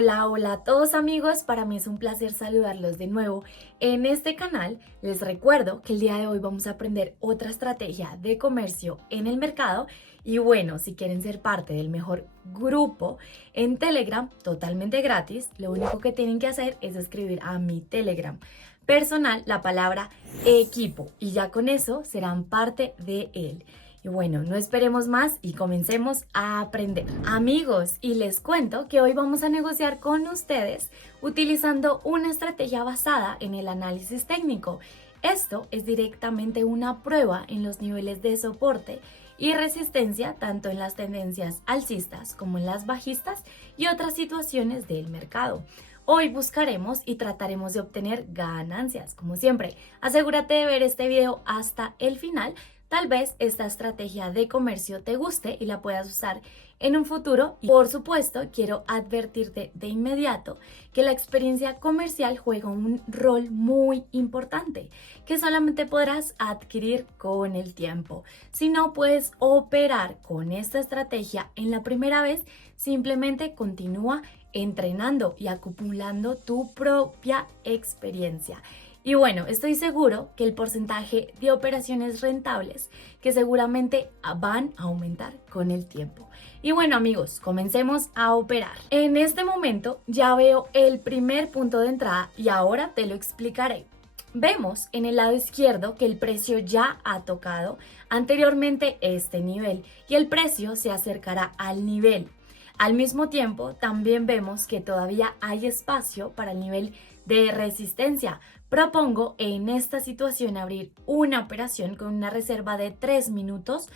Hola, hola a todos amigos, para mí es un placer saludarlos de nuevo en este canal. Les recuerdo que el día de hoy vamos a aprender otra estrategia de comercio en el mercado y bueno, si quieren ser parte del mejor grupo en Telegram totalmente gratis, lo único que tienen que hacer es escribir a mi Telegram personal la palabra equipo y ya con eso serán parte de él. Y bueno, no esperemos más y comencemos a aprender. Amigos, y les cuento que hoy vamos a negociar con ustedes utilizando una estrategia basada en el análisis técnico. Esto es directamente una prueba en los niveles de soporte y resistencia tanto en las tendencias alcistas como en las bajistas y otras situaciones del mercado. Hoy buscaremos y trataremos de obtener ganancias. Como siempre, asegúrate de ver este video hasta el final. Tal vez esta estrategia de comercio te guste y la puedas usar en un futuro. Y por supuesto, quiero advertirte de inmediato que la experiencia comercial juega un rol muy importante que solamente podrás adquirir con el tiempo. Si no puedes operar con esta estrategia en la primera vez, simplemente continúa entrenando y acumulando tu propia experiencia. Y bueno, estoy seguro que el porcentaje de operaciones rentables que seguramente van a aumentar con el tiempo. Y bueno amigos, comencemos a operar. En este momento ya veo el primer punto de entrada y ahora te lo explicaré. Vemos en el lado izquierdo que el precio ya ha tocado anteriormente este nivel y el precio se acercará al nivel. Al mismo tiempo, también vemos que todavía hay espacio para el nivel de resistencia. Propongo en esta situación abrir una operación con una reserva de 3 minutos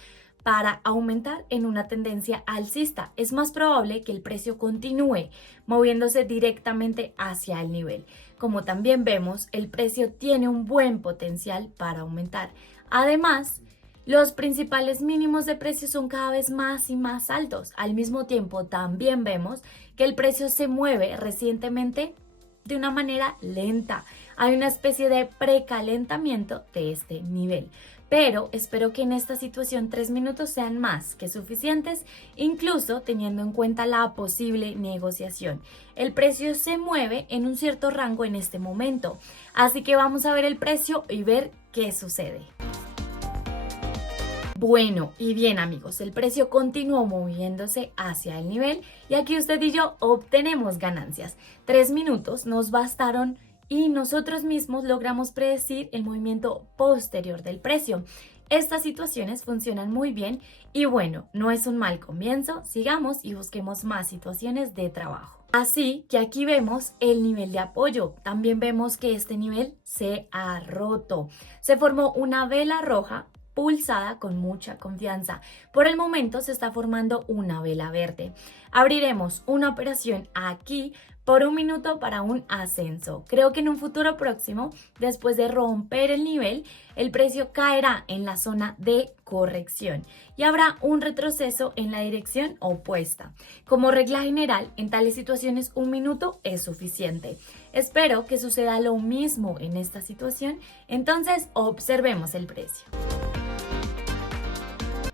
para aumentar en una tendencia alcista. Es más probable que el precio continúe moviéndose directamente hacia el nivel. Como también vemos, el precio tiene un buen potencial para aumentar. Además, los principales mínimos de precio son cada vez más y más altos. Al mismo tiempo, también vemos que el precio se mueve recientemente de una manera lenta. Hay una especie de precalentamiento de este nivel. Pero espero que en esta situación 3 minutos sean más que suficientes, incluso teniendo en cuenta la posible negociación. El precio se mueve en un cierto rango en este momento. Así que vamos a ver el precio y ver qué sucede. Bueno, y bien amigos, el precio continuó moviéndose hacia el nivel y aquí usted y yo obtenemos ganancias. 3 minutos nos bastaron y nosotros mismos logramos predecir el movimiento posterior del precio. Estas situaciones funcionan muy bien y bueno, no es un mal comienzo, sigamos y busquemos más situaciones de trabajo. Así que aquí vemos el nivel de apoyo. También vemos que este nivel se ha roto. Se formó una vela roja pulsada con mucha confianza. Por el momento se está formando una vela verde. Abriremos una operación aquí por 1 minuto para un ascenso. Creo que en un futuro próximo, después de romper el nivel, el precio caerá en la zona de corrección y habrá un retroceso en la dirección opuesta. Como regla general, en tales situaciones 1 minuto es suficiente. Espero que suceda lo mismo en esta situación, entonces observemos el precio.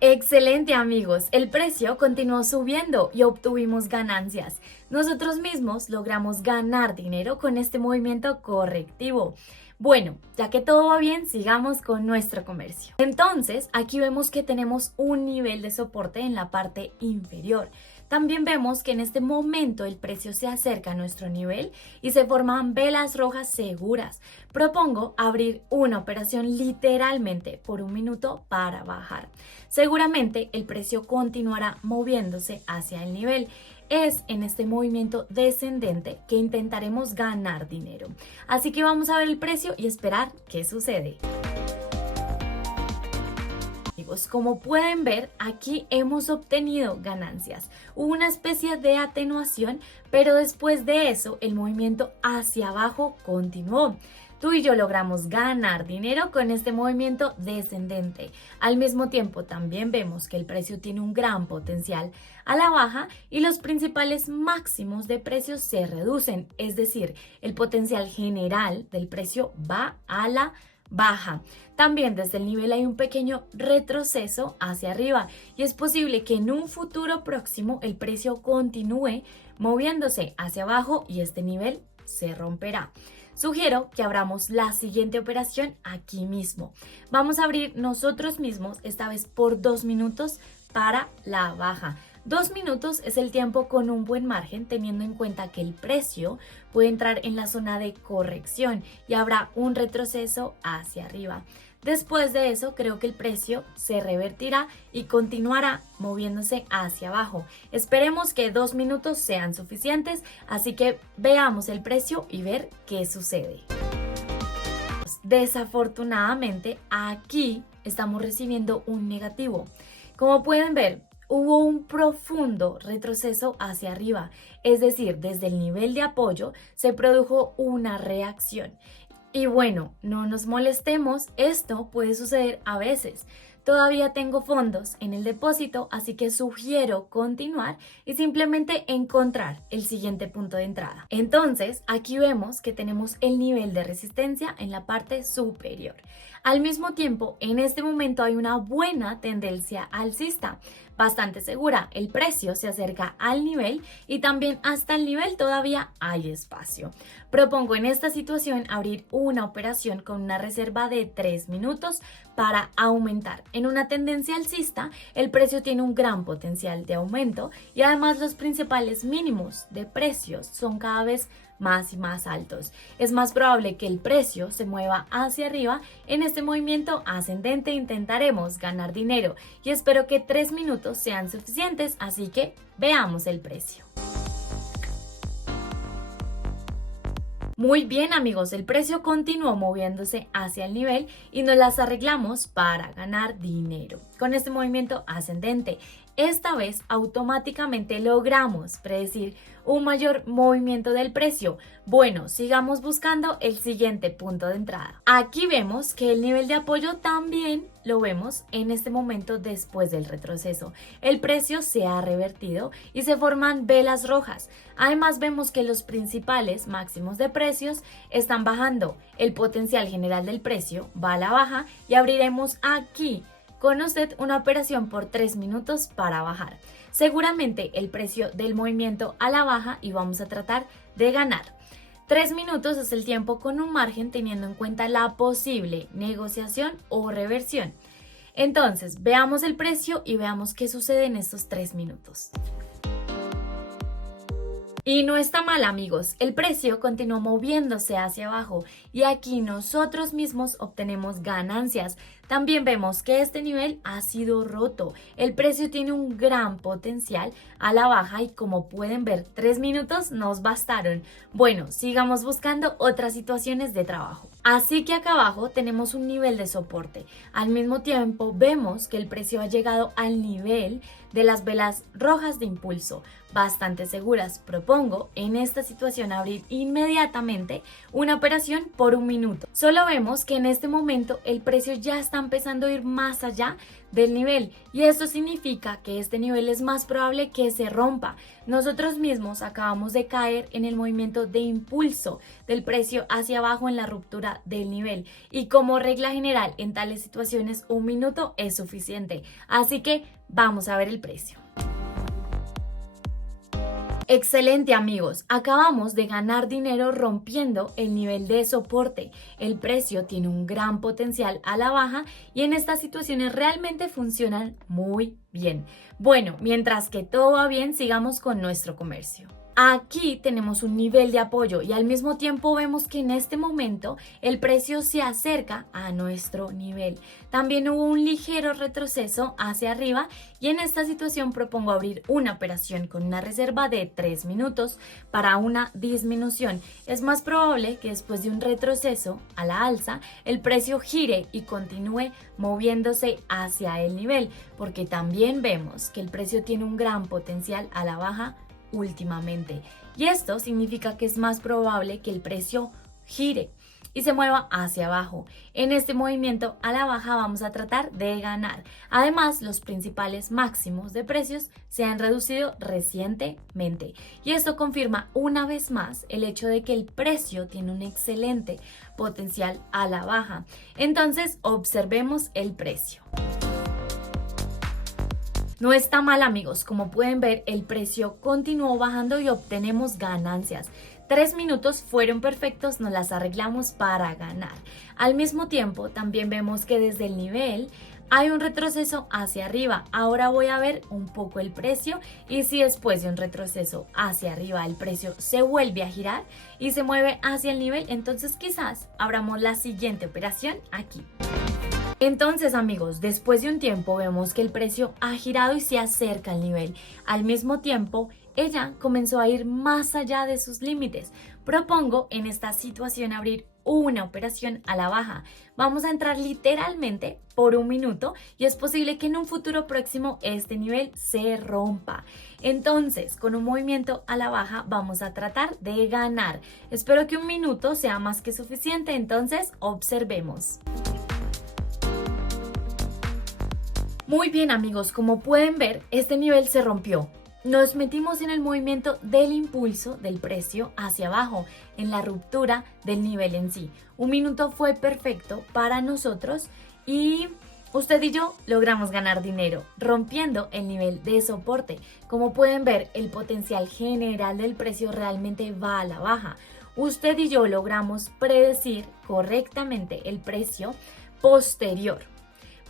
Excelente amigos, el precio continuó subiendo y obtuvimos ganancias. Nosotros mismos logramos ganar dinero con este movimiento correctivo. Bueno, ya que todo va bien, sigamos con nuestro comercio. Entonces, aquí vemos que tenemos un nivel de soporte en la parte inferior. También vemos que en este momento el precio se acerca a nuestro nivel y se forman velas rojas seguras. Propongo abrir una operación literalmente por 1 minuto para bajar. Seguramente el precio continuará moviéndose hacia el nivel. Es en este movimiento descendente que intentaremos ganar dinero. Así que vamos a ver el precio y esperar qué sucede. Como pueden ver, aquí hemos obtenido ganancias. Hubo una especie de atenuación, pero después de eso el movimiento hacia abajo continuó. Tú y yo logramos ganar dinero con este movimiento descendente. Al mismo tiempo, también vemos que el precio tiene un gran potencial a la baja y los principales máximos de precios se reducen. Es decir, el potencial general del precio va a la baja. También desde el nivel hay un pequeño retroceso hacia arriba y es posible que en un futuro próximo el precio continúe moviéndose hacia abajo y este nivel se romperá. Sugiero que abramos la siguiente operación aquí mismo. Vamos a abrir nosotros mismos, esta vez por 2 minutos para la baja. 2 minutos es el tiempo con un buen margen, teniendo en cuenta que el precio puede entrar en la zona de corrección y habrá un retroceso hacia arriba. Después de eso, creo que el precio se revertirá y continuará moviéndose hacia abajo. Esperemos que 2 minutos sean suficientes, así que veamos el precio y ver qué sucede. Desafortunadamente, aquí estamos recibiendo un negativo. Como pueden ver, hubo un profundo retroceso hacia arriba, es decir, desde el nivel de apoyo se produjo una reacción. Y bueno, no nos molestemos, esto puede suceder a veces. Todavía tengo fondos en el depósito, así que sugiero continuar y simplemente encontrar el siguiente punto de entrada. Entonces, aquí vemos que tenemos el nivel de resistencia en la parte superior. Al mismo tiempo, en este momento hay una buena tendencia alcista, bastante segura. El precio se acerca al nivel y también hasta el nivel todavía hay espacio. Propongo en esta situación abrir una operación con una reserva de 3 minutos para aumentar. En una tendencia alcista, el precio tiene un gran potencial de aumento y además los principales mínimos de precios son cada vez más y más altos. Es más probable que el precio se mueva hacia arriba. En este movimiento ascendente intentaremos ganar dinero y espero que 3 minutos sean suficientes, así que veamos el precio. Muy bien amigos, el precio continuó moviéndose hacia el nivel y nos las arreglamos para ganar dinero. Con este movimiento ascendente, esta vez automáticamente logramos predecir un mayor movimiento del precio. Bueno, sigamos buscando el siguiente punto de entrada. Aquí vemos que el nivel de apoyo también lo vemos en este momento después del retroceso. El precio se ha revertido y se forman velas rojas. Además vemos que los principales máximos de precios están bajando. El potencial general del precio va a la baja y abriremos aquí con usted una operación por 3 minutos para bajar. Seguramente el precio del movimiento a la baja y vamos a tratar de ganar. 3 minutos es el tiempo con un margen teniendo en cuenta la posible negociación o reversión. Entonces, veamos el precio y veamos qué sucede en estos 3 minutos. Y no está mal amigos, el precio continuó moviéndose hacia abajo y aquí nosotros mismos obtenemos ganancias. También vemos que este nivel ha sido roto, el precio tiene un gran potencial a la baja y como pueden ver 3 minutos nos bastaron. Bueno, sigamos buscando otras situaciones de trabajo. Así que acá abajo tenemos un nivel de soporte. Al mismo tiempo vemos que el precio ha llegado al nivel de las velas rojas de impulso, bastante seguras. Propongo en esta situación abrir inmediatamente una operación por 1 minuto. Solo vemos que en este momento el precio ya está empezando a ir más allá del nivel y esto significa que este nivel es más probable que se rompa. Nosotros mismos acabamos de caer en el movimiento de impulso del precio hacia abajo en la ruptura del nivel y como regla general en tales situaciones 1 minuto es suficiente, así que vamos a ver el precio. Excelente amigos, acabamos de ganar dinero rompiendo el nivel de soporte. El precio tiene un gran potencial a la baja y en estas situaciones realmente funcionan muy bien. Bueno, mientras que todo va bien, sigamos con nuestro comercio. Aquí tenemos un nivel de apoyo y al mismo tiempo vemos que en este momento el precio se acerca a nuestro nivel. También hubo un ligero retroceso hacia arriba y en esta situación propongo abrir una operación con una reserva de 3 minutos para una disminución. Es más probable que después de un retroceso a la alza el precio gire y continúe moviéndose hacia el nivel, porque también vemos que el precio tiene un gran potencial a la baja últimamente y esto significa que es más probable que el precio gire y se mueva hacia abajo. En este movimiento a la baja vamos a tratar de ganar. Además, los principales máximos de precios se han reducido recientemente y esto confirma una vez más el hecho de que el precio tiene un excelente potencial a la baja. Entonces, observemos el precio. No está mal, amigos, como pueden ver el precio continuó bajando y obtenemos ganancias. 3 minutos fueron perfectos, nos las arreglamos para ganar. Al mismo tiempo también vemos que desde el nivel hay un retroceso hacia arriba. Ahora voy a ver un poco el precio y si después de un retroceso hacia arriba el precio se vuelve a girar y se mueve hacia el nivel, entonces quizás abramos la siguiente operación aquí. Entonces, amigos, después de un tiempo vemos que el precio ha girado y se acerca al nivel. Al mismo tiempo, ella comenzó a ir más allá de sus límites. Propongo en esta situación abrir una operación a la baja. Vamos a entrar literalmente por 1 minuto y es posible que en un futuro próximo este nivel se rompa. Entonces, con un movimiento a la baja vamos a tratar de ganar. Espero que 1 minuto sea más que suficiente, entonces observemos. Muy bien, amigos, como pueden ver, este nivel se rompió. Nos metimos en el movimiento del impulso del precio hacia abajo, en la ruptura del nivel en sí. 1 minuto fue perfecto para nosotros y usted y yo logramos ganar dinero, rompiendo el nivel de soporte. Como pueden ver, el potencial general del precio realmente va a la baja. Usted y yo logramos predecir correctamente el precio posterior.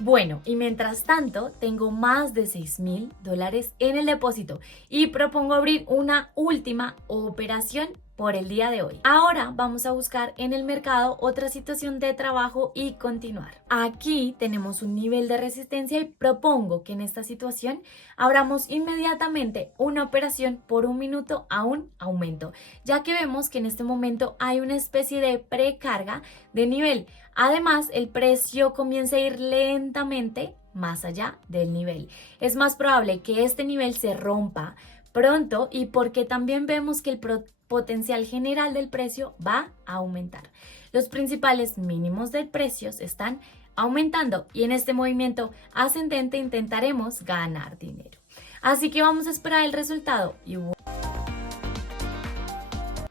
Bueno, y mientras tanto tengo más de $6,000 en el depósito y propongo abrir una última operación por el día de hoy. Ahora vamos a buscar en el mercado otra situación de trabajo y continuar. Aquí tenemos un nivel de resistencia y propongo que en esta situación abramos inmediatamente una operación por 1 minuto a un aumento, ya que vemos que en este momento hay una especie de precarga de nivel. Además, el precio comienza a ir lentamente más allá del nivel. Es más probable que este nivel se rompa pronto y porque también vemos que el potencial general del precio va a aumentar. Los principales mínimos del precio están aumentando y en este movimiento ascendente intentaremos ganar dinero. Así que vamos a esperar el resultado y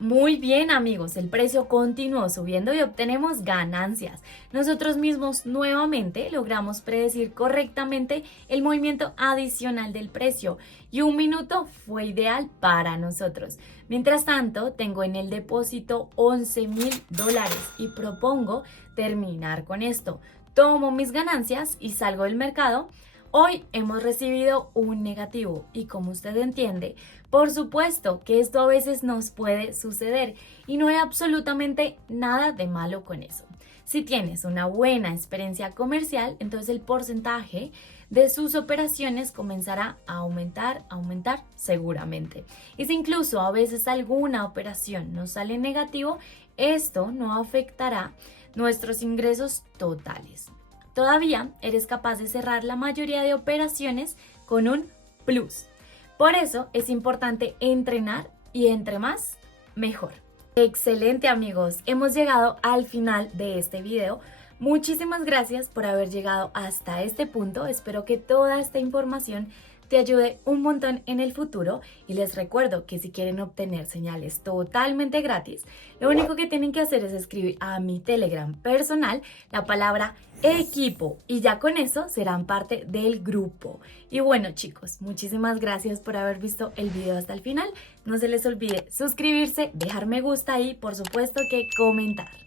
muy bien, amigos, el precio continuó subiendo y obtenemos ganancias. Nosotros mismos nuevamente logramos predecir correctamente el movimiento adicional del precio y 1 minuto fue ideal para nosotros. Mientras tanto, tengo en el depósito $11,000 y propongo terminar con esto. Tomo mis ganancias y salgo del mercado. Hoy hemos recibido un negativo y como usted entiende, por supuesto que esto a veces nos puede suceder y no hay absolutamente nada de malo con eso. Si tienes una buena experiencia comercial, entonces el porcentaje de sus operaciones comenzará a aumentar seguramente. Y si incluso a veces alguna operación nos sale negativo, esto no afectará nuestros ingresos totales. Todavía eres capaz de cerrar la mayoría de operaciones con un plus. Por eso es importante entrenar y entre más, mejor. Excelente, amigos, hemos llegado al final de este video. Muchísimas gracias por haber llegado hasta este punto. Espero que toda esta información te ayude un montón en el futuro y les recuerdo que si quieren obtener señales totalmente gratis, lo único que tienen que hacer es escribir a mi Telegram personal la palabra equipo y ya con eso serán parte del grupo. Y bueno, chicos, muchísimas gracias por haber visto el video hasta el final. No se les olvide suscribirse, dejar me gusta y por supuesto que comentar.